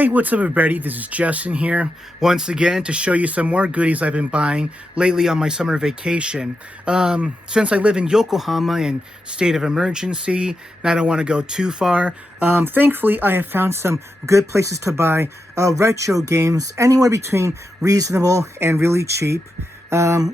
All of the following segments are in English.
Hey, what's up everybody? This is Justin here, once again to show you some more goodies I've been buying lately on my summer vacation. Since I live in Yokohama in state of emergency, and I don't want to go too far, thankfully I have found some good places to buy retro games, anywhere between reasonable and really cheap,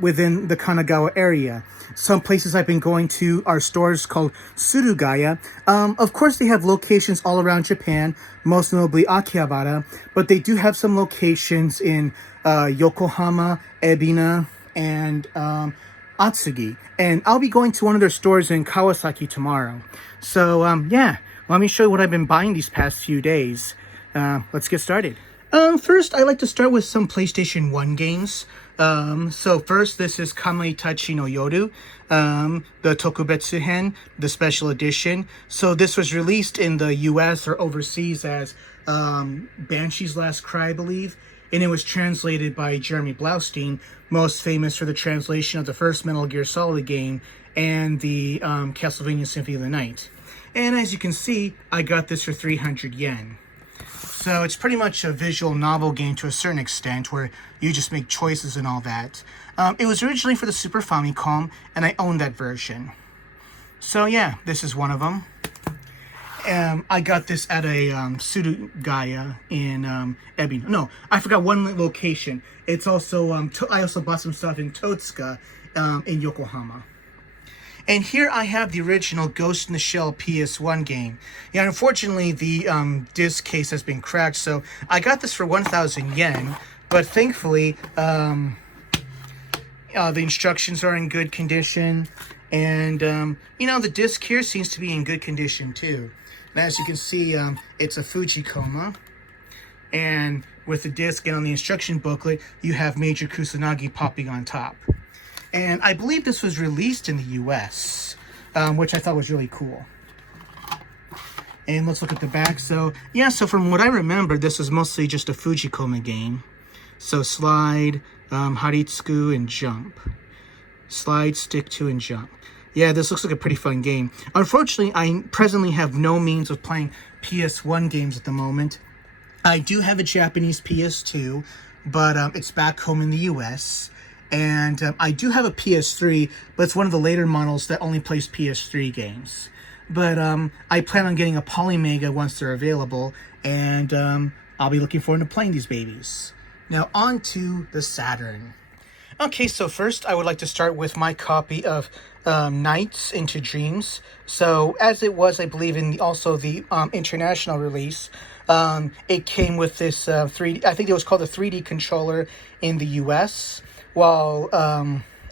within the Kanagawa area. Some places I've been going to are stores called Surugaya. Of course, they have locations all around Japan, most notably Akihabara, but they do have some locations in Yokohama, Ebina, and Atsugi. And I'll be going to one of their stores in Kawasaki tomorrow. So, yeah, let me show you what I've been buying these past few days. Let's get started. First, I like to start with some PlayStation 1 games. So first, this is Kamaitachi no Yoru, the Tokubetsu-hen, the special edition. So this was released in the US or overseas as Banshee's Last Cry, I believe. And it was translated by Jeremy Blaustein, most famous for the translation of the first Metal Gear Solid game and the Castlevania Symphony of the Night. And as you can see, I got this for 300 yen. So it's pretty much a visual novel game to a certain extent where you just make choices and all that. It was originally for the Super Famicom, and I own that version. So yeah, this is one of them. I got this at a Surugaya in Ebino. No, I forgot one location. It's also, I also bought some stuff in Totsuka in Yokohama. And here I have the original Ghost in the Shell PS1 game. Yeah, unfortunately, the disc case has been cracked, so I got this for 1,000 yen. But thankfully, the instructions are in good condition. And, the disc here seems to be in good condition, too. And as you can see, it's a Fujikoma. And with the disc and on the instruction booklet, you have Major Kusanagi popping on top. And I believe this was released in the US, which I thought was really cool. And let's look at the back. So, yeah, so from what I remember, this was mostly just a Fujikoma game. So slide, Haritsuku, and jump. Slide, stick to, and jump. Yeah, this looks like a pretty fun game. Unfortunately, I presently have no means of playing PS1 games at the moment. I do have a Japanese PS2, but it's back home in the US. And I do have a PS3, but it's one of the later models that only plays PS3 games. But I plan on getting a Polymega once they're available, and I'll be looking forward to playing these babies. Now on to the Saturn. Okay, so first I would like to start with my copy of Nights into Dreams. So as it was, I believe, in also the international release, it came with this 3D, I think it was called the 3D controller in the US. While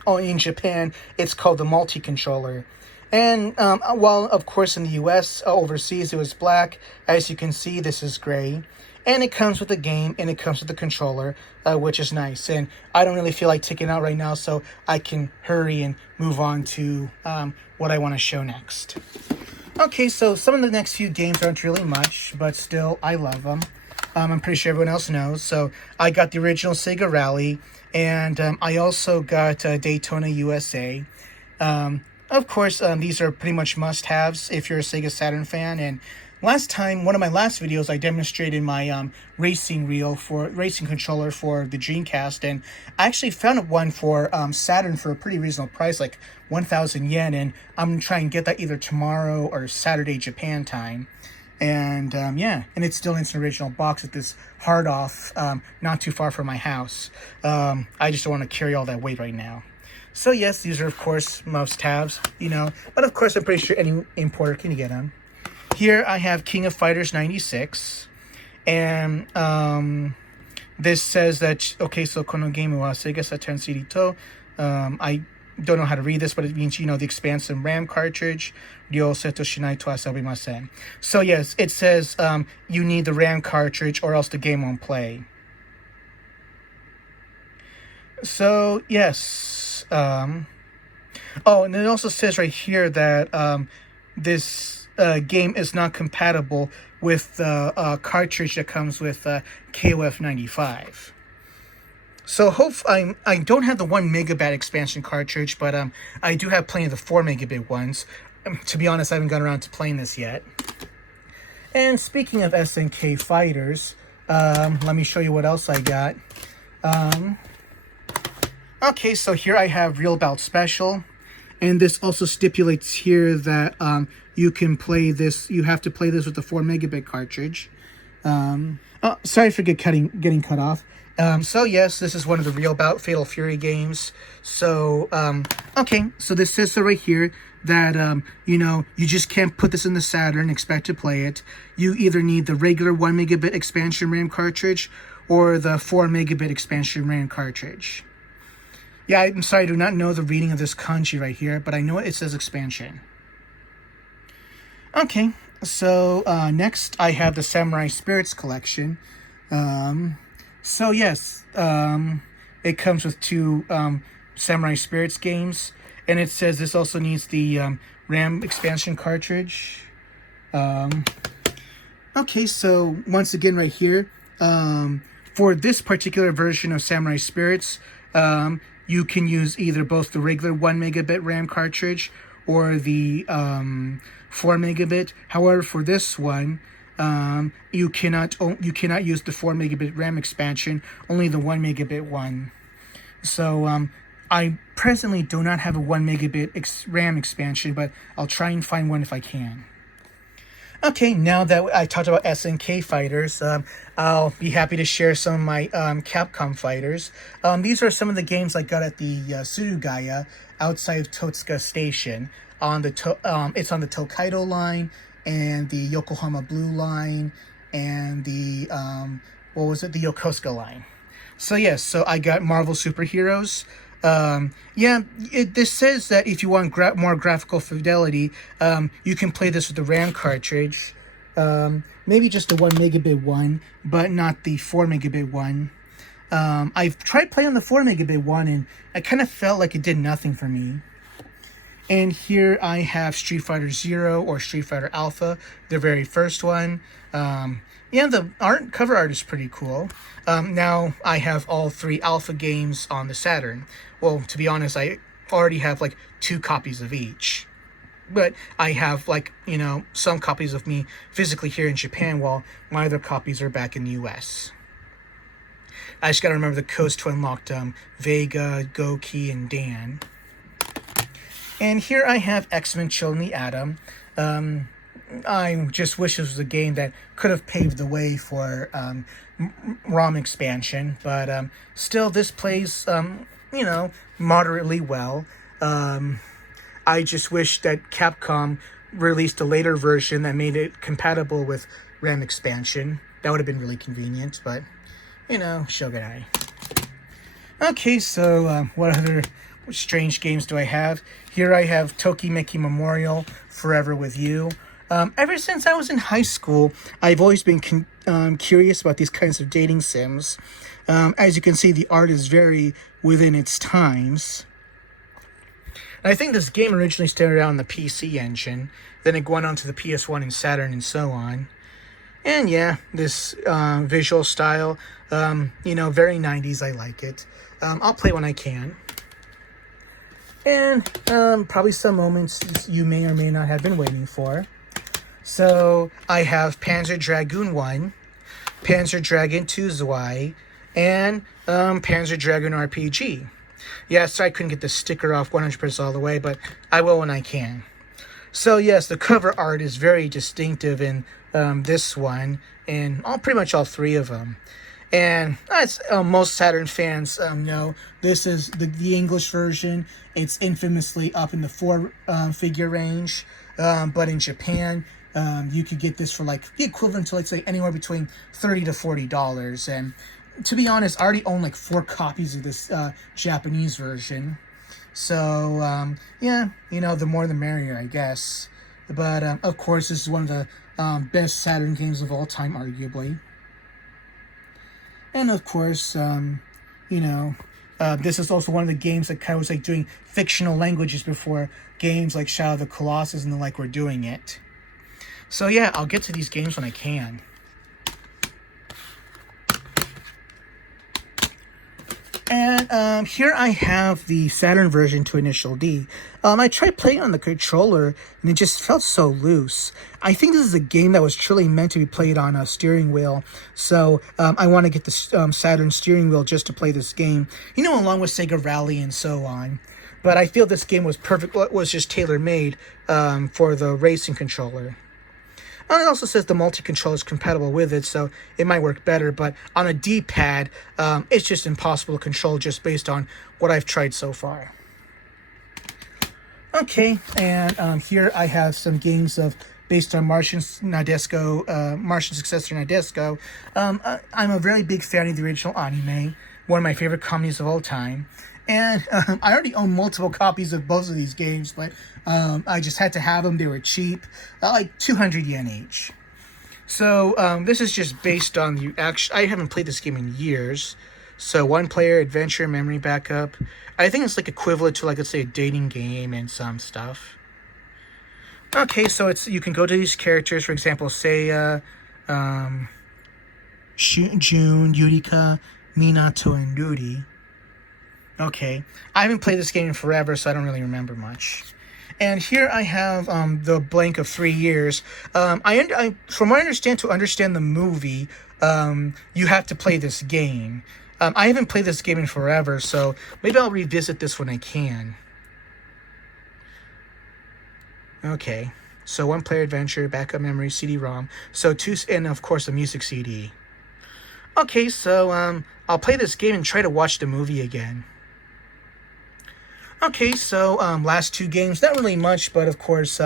in Japan, it's called the multi-controller. And while, of course, in the US, overseas, it was black. As you can see, this is gray. And it comes with the game, and it comes with the controller, which is nice. And I don't really feel like taking it out right now, so I can hurry and move on to what I want to show next. Okay, so some of the next few games aren't really much, but still, I love them. I'm pretty sure everyone else knows. So I got the original Sega Rally, and I also got Daytona USA. Of course, these are pretty much must-haves if you're a Sega Saturn fan. And last time, one of my last videos, I demonstrated my racing controller for the Dreamcast, and I actually found one for Saturn for a pretty reasonable price, like 1,000 yen. And I'm gonna try and get that either tomorrow or Saturday Japan time. And yeah, and it's still in its original box at this hard off, not too far from my house. I just don't want to carry all that weight right now. So yes, these are of course must-haves, but of course I'm pretty sure any importer can get them. Here I have King of Fighters 96, and this says that, okay, so kono game wa Sega Saturn CD to, I don't know how to read this, but it means, the expansive RAM cartridge. Ryo seto shinai to asabimasen. So yes, it says you need the RAM cartridge or else the game won't play. So yes. Oh, and it also says right here that this game is not compatible with the cartridge that comes with KOF 95. So I don't have the 1 megabyte expansion cartridge, but I do have plenty of the 4 megabit ones. To be honest, I haven't gotten around to playing this yet. And speaking of SNK fighters, Let me show you what else I got. Okay, so here I have Real Bout Special. And this also stipulates here that you can play this. You have to play this with the 4 megabit cartridge. Oh, sorry for getting cut off. So yes, this is one of the Real Bout Fatal Fury games. So okay, so this says right here that you know, you just can't put this in the Saturn and expect to play it. You either need the regular 1 megabit expansion RAM cartridge or the 4 megabit expansion RAM cartridge. Yeah, I'm sorry, I do not know the reading of this kanji right here, but I know it says expansion. Okay, so next I have the Samurai Spirits collection. So yes, it comes with 2 Samurai Spirits games, and it says this also needs the RAM expansion cartridge. Okay, so once again right here, for this particular version of Samurai Spirits, you can use either both the regular 1 megabit RAM cartridge or the 4 megabit. However, for this one, you cannot use the 4 megabit RAM expansion, only the 1 megabit one. So I presently do not have a 1 megabit RAM expansion, but I'll try and find one if I can. Okay, now that I talked about SNK fighters, I'll be happy to share some of my Capcom fighters. These are some of the games I got at the Surugaya outside of Totsuka Station. It's on the Tokaido line and the Yokohama Blue line and the the Yokosuka line. So yes, so I got Marvel Superheroes. This says that if you want more graphical fidelity, you can play this with the RAM cartridge. Maybe just the 1 megabit one, but not the 4 megabit one. I've tried playing the 4 megabit one, and I kind of felt like it did nothing for me. And here I have Street Fighter Zero or Street Fighter Alpha, the very first one. The cover art is pretty cool. Now I have all 3 Alpha games on the Saturn. Well, to be honest, I already have like 2 copies of each. But I have some copies of me physically here in Japan, while my other copies are back in the US. I just gotta remember the codes to unlock Vega, Goki, and Dan. And here I have X-Men Children of the Atom. I just wish this was a game that could have paved the way for ROM expansion, but still, this plays, moderately well. I just wish that Capcom released a later version that made it compatible with RAM expansion. That would have been really convenient, but, Shogunai. Okay, so what other strange games do I have? Here I have Tokimeki Memorial, Forever With You. Ever since I was in high school, I've always been curious about these kinds of dating sims. As you can see, the art is very within its times. And I think this game originally started out on the PC engine, then it went on to the PS1 and Saturn and so on. And yeah, this visual style, very 90s, I like it. I'll play when I can. And probably some moments you may or may not have been waiting for. So I have Panzer Dragoon 1, Panzer Dragoon 2 Zwei, and Panzer Dragoon RPG. Yeah, sorry I couldn't get the sticker off 100% all the way, but I will when I can. So yes, the cover art is very distinctive in this one, and pretty much all 3 of them. And as most Saturn fans know, this is the English version. It's infamously up in the 4-figure range, but in Japan, you could get this for like the equivalent to, let's say, anywhere between $30 to $40. And to be honest, I already own like 4 copies of this Japanese version. So the more the merrier, I guess. But of course, this is one of the best Saturn games of all time, arguably. And of course, this is also one of the games that kind of was like doing fictional languages before games like Shadow of the Colossus and the like were doing it. So yeah, I'll get to these games when I can. And here I have the Saturn version to Initial D. I tried playing on the controller, and it just felt so loose. I think this is a game that was truly meant to be played on a steering wheel, so I want to get the Saturn steering wheel just to play this game, you know, along with Sega Rally and so on. But I feel this game was perfect, was just tailor-made for the racing controller. And it also says the multi-controller is compatible with it, so it might work better. But on a D-pad, it's just impossible to control just based on what I've tried so far. Okay, and here I have some games based on Martian Nadesco, Martian successor Nadesco. I'm a very big fan of the original anime, one of my favorite comedies of all time. And I already own multiple copies of both of these games, but I just had to have them. They were cheap, like 200 yen each. So this is just based on the action. I haven't played this game in years. So one player, adventure, memory backup. I think it's like equivalent to, like, let's say a dating game and some stuff. Okay, so you can go to these characters, for example, say Jun, Yurika, Minato, and Ruri. Okay, I haven't played this game in forever, so I don't really remember much. And here I have the blank of 3 years. From what I understand, to understand the movie, you have to play this game. I haven't played this game in forever, so maybe I'll revisit this when I can. Okay, so one player adventure, backup memory, CD-ROM. So and of course a music CD. Okay, so I'll play this game and try to watch the movie again. Okay, so last 2 games, not really much, but of course,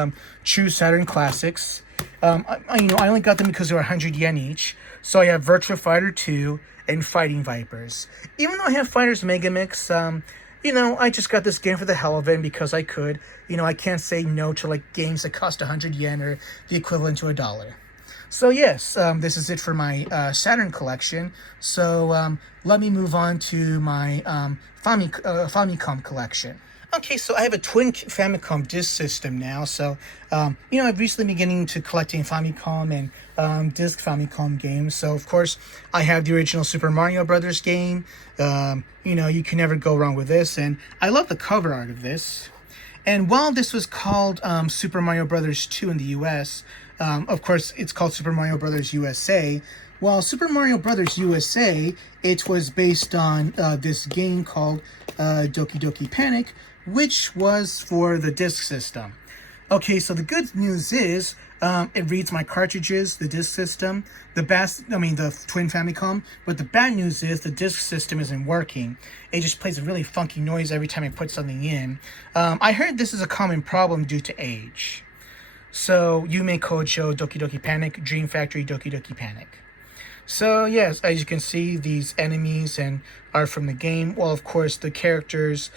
true Saturn classics. I only got them because they were 100 yen each. So I have Virtua Fighter 2 and Fighting Vipers. Even though I have Fighters Megamix, I just got this game for the hell of it because I could. I can't say no to like games that cost 100 yen or the equivalent to $1. So yes, this is it for my Saturn collection. So let me move on to my Famicom collection. Okay, so I have a twin Famicom disk system now. So, I've recently been getting into collecting Famicom and disk Famicom games. So, of course, I have the original Super Mario Brothers game. You can never go wrong with this. And I love the cover art of this. And while this was called Super Mario Brothers 2 in the US, of course, it's called Super Mario Brothers USA. While Super Mario Brothers USA, it was based on this game called Doki Doki Panic, which was for the disk system. Okay, so the good news is it reads my cartridges, the disk system, the twin Famicom. But the bad news is the disk system isn't working. It just plays a really funky noise every time I put something in. I heard this is a common problem due to age. So Yume Kojo Doki Doki Panic, Dream Factory Doki Doki Panic. So yes, as you can see, these enemies are from the game. Well, of course, the characters,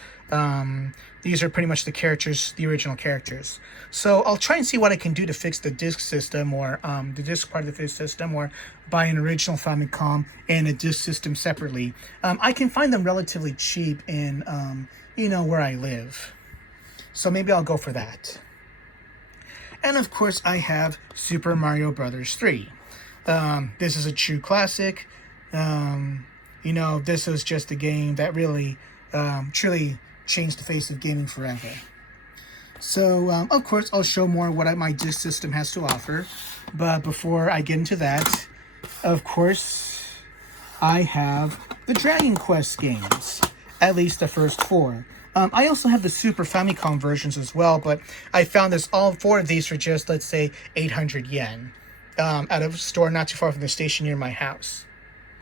these are pretty much the original characters. So I'll try and see what I can do to fix the disk system, or the disk part of the system, or buy an original Famicom and a disk system separately. I can find them relatively cheap in, where I live. So maybe I'll go for that. And of course, I have Super Mario Brothers 3. This is a true classic. This was just a game that really, truly changed the face of gaming forever. So, of course, I'll show more what my disk system has to offer. But before I get into that, of course, I have the Dragon Quest games, at least the first 4. I also have the Super Famicom versions as well, but I found all 4 of these for just, let's say, 800 yen. At a store not too far from the station near my house.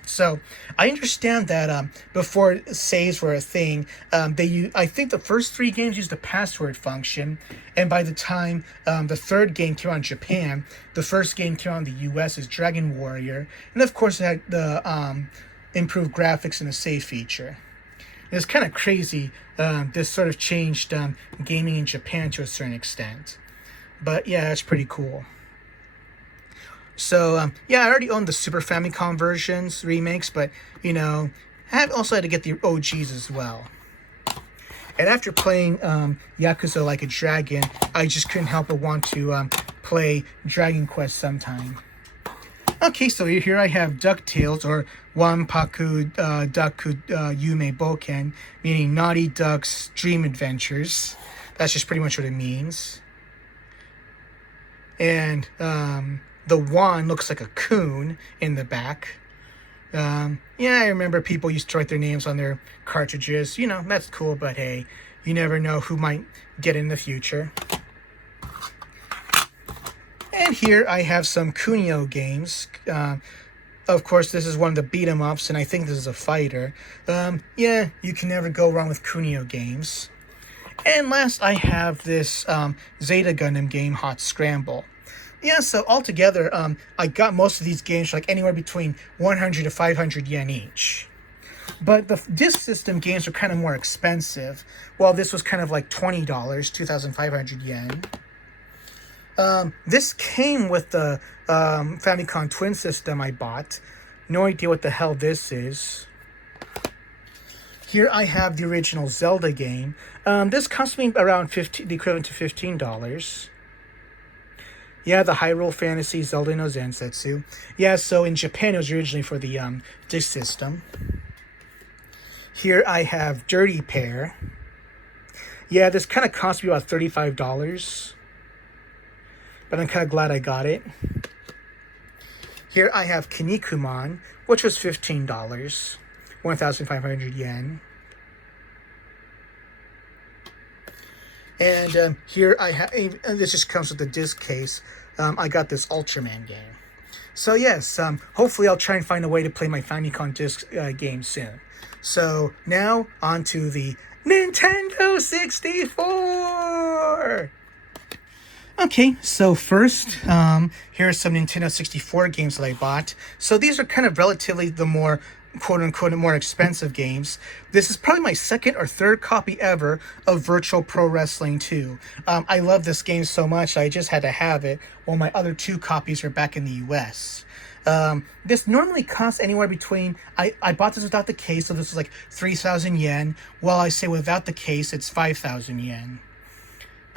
So I understand that before saves were a thing, I think the first 3 games used the password function, and by the time the 3rd game came out in Japan, the first game came out in the US as Dragon Warrior, and of course it had the improved graphics and the save feature. It's kind of crazy. This sort of changed gaming in Japan to a certain extent, but yeah, that's pretty cool. So, I already own the Super Famicom versions, remakes, but, I have also had to get the OGs as well. And after playing Yakuza Like a Dragon, I just couldn't help but want to play Dragon Quest sometime. Okay, so here I have DuckTales, or Wanpaku Daku Yume Boken, meaning Naughty Duck's Dream Adventures. That's just pretty much what it means. And the Wan looks like a coon in the back. Yeah, I remember people used to write their names on their cartridges. You know, that's cool, but hey, you never know who might get in the future. And here I have some Kunio games. Of course, this is one of the beat-em-ups, and I think this is a fighter. Yeah, you can never go wrong with Kunio games. And last, I have this Zeta Gundam game, Hot Scramble. Yeah, so altogether, I got most of these games for like anywhere between 100 to 500 yen each. But the disc system games are kind of more expensive. Well, this was kind of like $20, 2,500 yen. This came with the Famicom Twin System I bought. No idea what the hell this is. Here I have the original Zelda game. This cost me around the equivalent to $15. Yeah, the Hyrule Fantasy Zelda no Zensetsu. Yeah, so in Japan it was originally for the disc system. Here I have Dirty Pair. Yeah, this kind of cost me about $35. But I'm kind of glad I got it. Here I have Kinnikuman, which was $15, 1,500 yen. And here I have, and this just comes with the disc case. I got this Ultraman game. So yes, hopefully I'll try and find a way to play my Famicom disc game soon. So now on to the Nintendo 64! Okay, so first, here are some Nintendo 64 games that I bought. So these are kind of relatively the more, quote-unquote, more expensive games. This is probably my second or third copy ever of Virtual Pro Wrestling 2. I love this game so much, I just had to have it, while my other two copies are back in the US. This normally costs anywhere between, I bought this without the case, so this was like 3,000 yen, while I say without the case, it's 5,000 yen.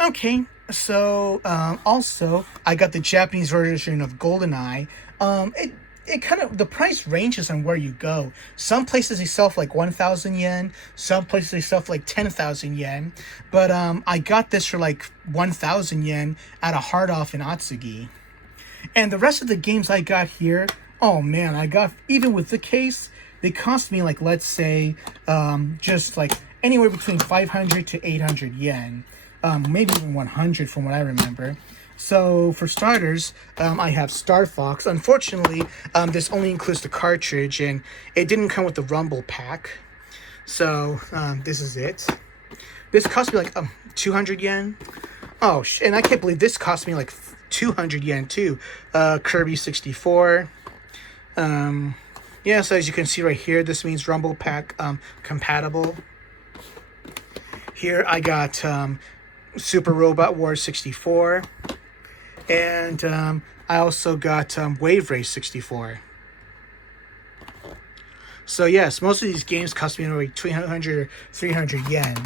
Okay, so also I got the Japanese version of GoldenEye. It kind of, the price ranges on where you go. Some places they sell for like 1,000 yen, some places they sell for like 10,000 yen. But I got this for like 1,000 yen at a hard off in Atsugi. And the rest of the games I got here, oh man, I got, even with the case, they cost me like, let's say, just like anywhere between 500 to 800 yen. Maybe even 100 from what I remember. So for starters, I have Star Fox. Unfortunately, this only includes the cartridge, and it didn't come with the Rumble pack. So this is it. This cost me like 200 yen. Oh, and I can't believe this cost me like 200 yen too. Kirby 64. Yeah, so as you can see right here, this means Rumble pack compatible. Here I got Super Robot Wars 64, and I also got Wave Race 64. So yes, most of these games cost me like 200 or 300 yen.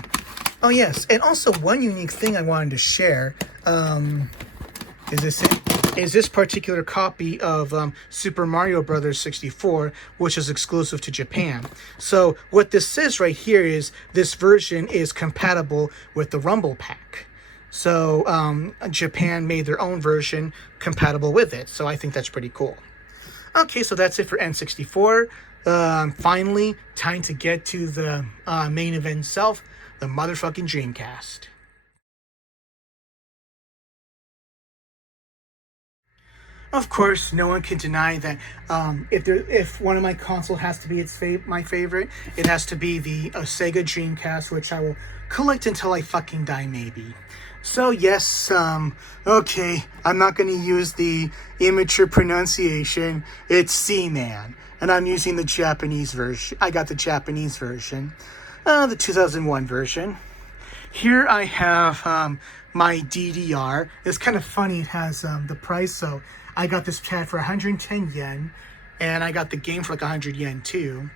Oh yes, and also one unique thing I wanted to share is this particular copy of Super Mario Brothers 64, which is exclusive to Japan. So what this says right here is this version is compatible with the Rumble pack. So Japan made their own version compatible with it. So I think that's pretty cool. Okay, so that's it for N64. Finally, time to get to the main event itself, the motherfucking Dreamcast. Of course, no one can deny that if one of my console has to be my favorite, it has to be the Sega Dreamcast, which I will collect until I fucking die, maybe. So yes, okay, I'm not going to use the immature pronunciation. It's Seaman, and I'm using the Japanese version. I got the Japanese version, the 2001 version. Here I have my DDR. It's kind of funny, it has the price, so I got this pad for 110 yen, and I got the game for like 100 yen too.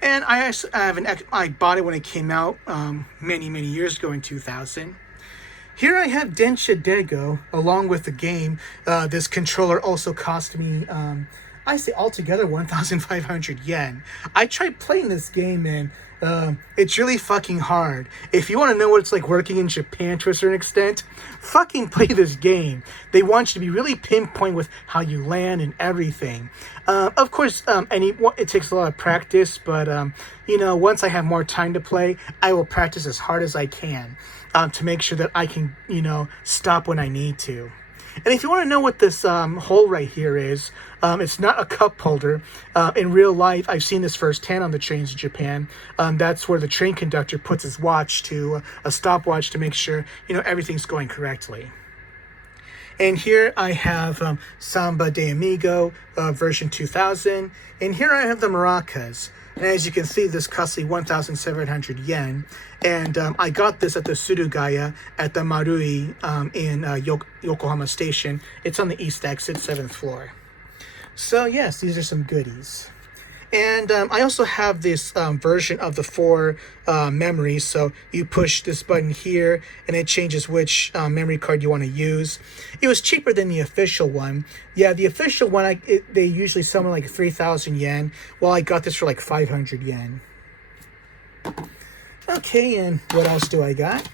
And I bought it when it came out many years ago in 2000. Here I have Densha Dego along with the game. This controller also cost me I say altogether 1,500 yen. I tried playing this game, and it's really fucking hard. If you want to know what it's like working in Japan to a certain extent, fucking play this game. They want you to be really pinpoint with how you land and everything. Of course, it takes a lot of practice, but once I have more time to play, I will practice as hard as I can to make sure that I can, stop when I need to. And if you want to know what this hole right here is, it's not a cup holder. In real life, I've seen this firsthand on the trains in Japan. That's where the train conductor puts his watch to a stopwatch to make sure, everything's going correctly. And here I have Samba de Amigo version 2000. And here I have the maracas. And as you can see, this costs me 1,700 yen. And I got this at the Surugaya at the Marui in Yokohama Station. It's on the east exit, 7th floor. So yes, these are some goodies. And I also have this version of the 4 memories. So you push this button here and it changes which memory card you want to use. It was cheaper than the official one. Yeah, the official one, they usually sell me like 3,000 yen. Well, I got this for like 500 yen. Okay, and what else do I got?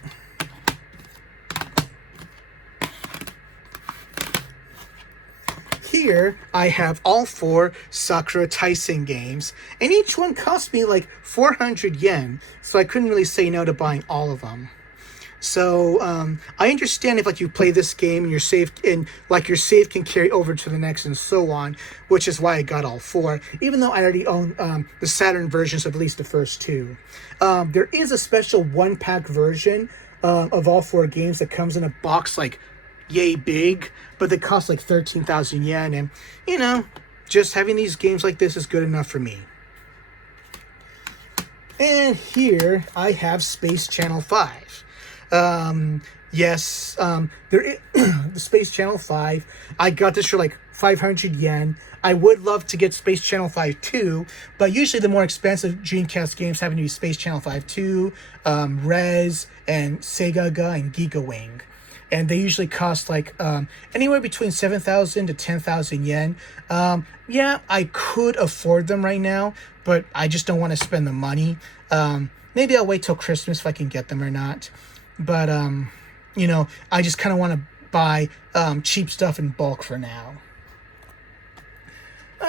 Here, I have all 4 Sakura Taisen games, and each one cost me like 400 yen, so I couldn't really say no to buying all of them. So, I understand if you play this game and your save can carry over to the next and so on, which is why I got all 4, even though I already own the Saturn versions of at least the first 2. There is a special 1-pack version of all 4 games that comes in a box yay big, but they cost like 13,000 yen, and just having these games like this is good enough for me. And here I have Space Channel 5. Yes, the Space Channel 5, I got this for like 500 yen. I would love to get Space Channel 5 too, but usually the more expensive Dreamcast games having to be Space Channel 5 2, Rez, and Segaga, and Giga Wing. And they usually cost like anywhere between 7,000 to 10,000 yen. Yeah, I could afford them right now, but I just don't want to spend the money. Maybe I'll wait till Christmas if I can get them or not. But, I just kind of want to buy cheap stuff in bulk for now.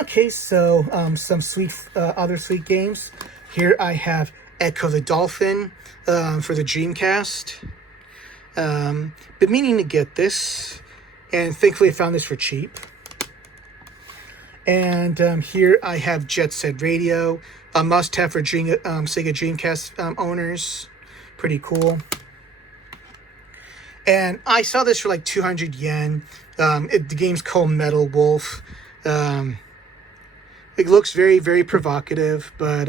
Okay, so some other sweet games. Here I have Echo the Dolphin for the Dreamcast. Been meaning to get this, and thankfully I found this for cheap. And here I have Jet Set Radio, a must-have for Sega Dreamcast owners. Pretty cool. And I saw this for like 200 yen. The game's called Metal Wolf. It looks very, very provocative, but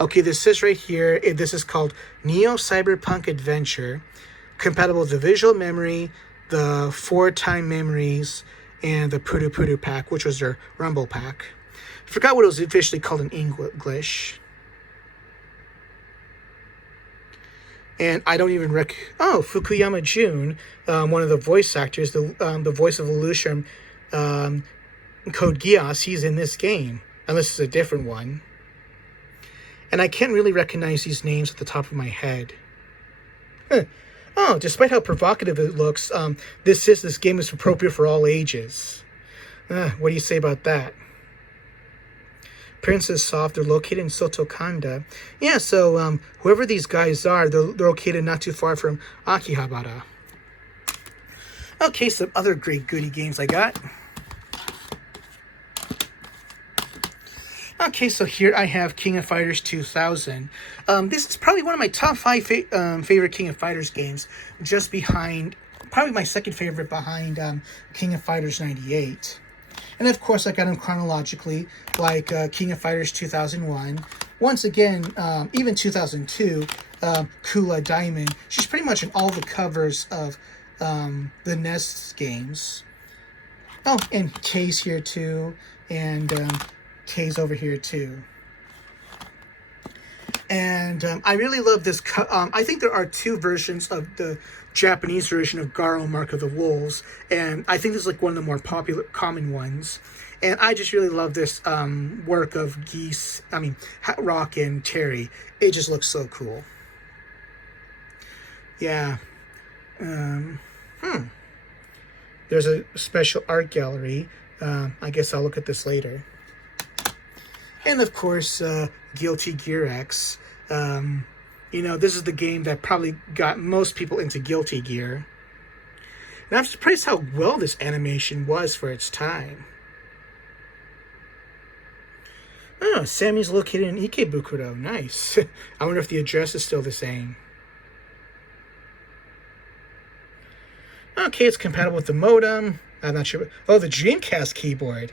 okay, this says right here, this is called Neo Cyberpunk Adventure, compatible with the visual memory, the 4-time memories, and the Pudu Pudu pack, which was their Rumble pack. I forgot what it was officially called in English. And I don't even Fukuyama Jun, one of the voice actors, the voice of Lelouch, Code Geass, he's in this game, unless it's a different one. And I can't really recognize these names at the top of my head. Oh, despite how provocative it looks, this game is appropriate for all ages. What do you say about that? Princess Soft, they're located in Sotokanda. Yeah, so whoever these guys are, they're located not too far from Akihabara. Okay, some other great goodie games I got. Okay, so here I have King of Fighters 2000. This is probably one of my top 5 favorite King of Fighters games, just behind, probably my second favorite behind King of Fighters 98. And of course, I got them chronologically, like King of Fighters 2001. Once again, even 2002, Kula Diamond. She's pretty much in all the covers of the NES games. Oh, and Kay's here too, and Kay's over here too. And I really love this. I think there are two versions of the Japanese version of Garo Mark of the Wolves, and I think this is like one of the more popular, common ones. And I just really love this work of Rock and Terry. It just looks so cool. Yeah. There's a special art gallery. I guess I'll look at this later. And of course, Guilty Gear X. This is the game that probably got most people into Guilty Gear. And I'm surprised how well this animation was for its time. Oh, Sammy's located in Ikebukuro. Nice. I wonder if the address is still the same. Okay, it's compatible with the modem. I'm not sure. Oh, the Dreamcast keyboard.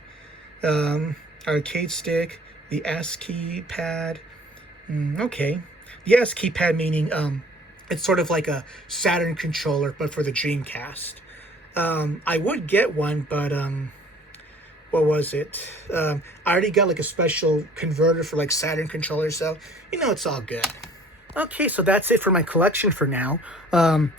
Arcade stick. The ASCII pad. Okay. The ASCII pad meaning it's sort of like a Saturn controller, but for the Dreamcast. I would get one, but what was it? I already got like a special converter for like Saturn controllers, so it's all good. Okay, so that's it for my collection for now. I'm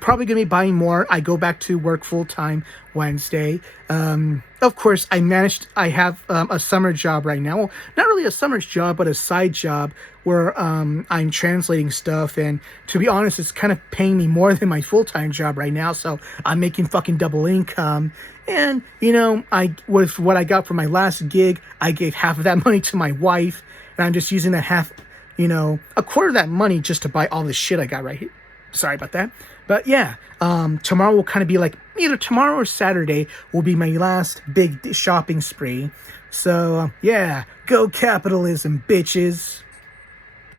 probably going to be buying more. I go back to work full-time Wednesday. Of course, I have a summer job right now. Well, not really a summer job, but a side job where I'm translating stuff. And to be honest, it's kind of paying me more than my full-time job right now. So I'm making fucking double income. And, with what I got for my last gig, I gave half of that money to my wife. And I'm just using that half... a quarter of that money just to buy all this shit I got right here. Sorry about that. But yeah, tomorrow will kind of be like, either tomorrow or Saturday will be my last big shopping spree. So yeah, go capitalism, bitches.